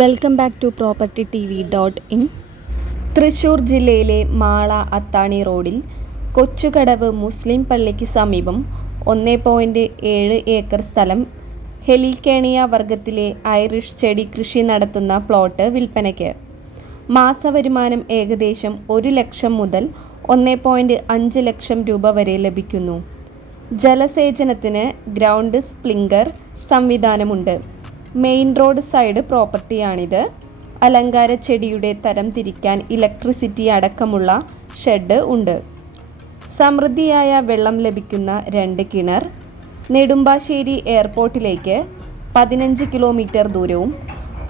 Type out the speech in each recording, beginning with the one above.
Welcome back to propertytv.in. Thrissur ജില്ലയിലെ മാള അത്താണി റോഡിൽ കൊച്ചുകടവ് മുസ്ലിം പള്ളിക്ക് സമീപം 1.7 ഏക്കർ സ്ഥലം ഹെലിക്കേണിയ വർഗത്തിലെ ഐറിഷ് ചെടി കൃഷി നടത്തുന്ന പ്ലോട്ട് വിൽപ്പനയ്ക്ക്. മാസവരുമാനം ഏകദേശം 1 ലക്ഷം മുതൽ 1.5 ലക്ഷം രൂപ വരെ ലഭിക്കുന്നു. ജലസേചനത്തിന് ഗ്രൗണ്ട് സ്പ്രിംഗ്ലർ സംവിധാനമുണ്ട്. മെയിൻ റോഡ് സൈഡ് പ്രോപ്പർട്ടിയാണിത്. അലങ്കാര ചെടിയുടെ തരം തിരിക്കാൻ ഇലക്ട്രിസിറ്റി അടക്കമുള്ള ഷെഡ് ഉണ്ട്. സമൃദ്ധിയായ വെള്ളം ലഭിക്കുന്ന 2 കിണർ. നെടുമ്പാശ്ശേരി എയർപോർട്ടിലേക്ക് 15 കിലോമീറ്റർ ദൂരവും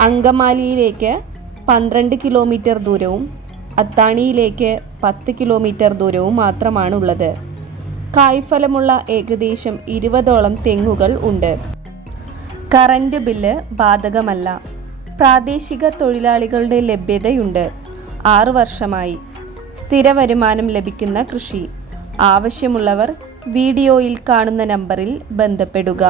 അങ്കമാലിയിലേക്ക് 12 കിലോമീറ്റർ ദൂരവും അത്താണിയിലേക്ക് 10 കിലോമീറ്റർ ദൂരവും മാത്രമാണുള്ളത്. കായ്ഫലമുള്ള ഏകദേശം 20ഓളം തെങ്ങുകൾ ഉണ്ട്. കറന്റ് ബില്ല് ബാധകമല്ല. പ്രാദേശിക തൊഴിലാളികളുടെ ലഭ്യതയുണ്ട്. 6 വർഷമായി സ്ഥിര വരുമാനം ലഭിക്കുന്ന കൃഷി. ആവശ്യമുള്ളവർ വീഡിയോയിൽ കാണുന്ന നമ്പറിൽ ബന്ധപ്പെടുക.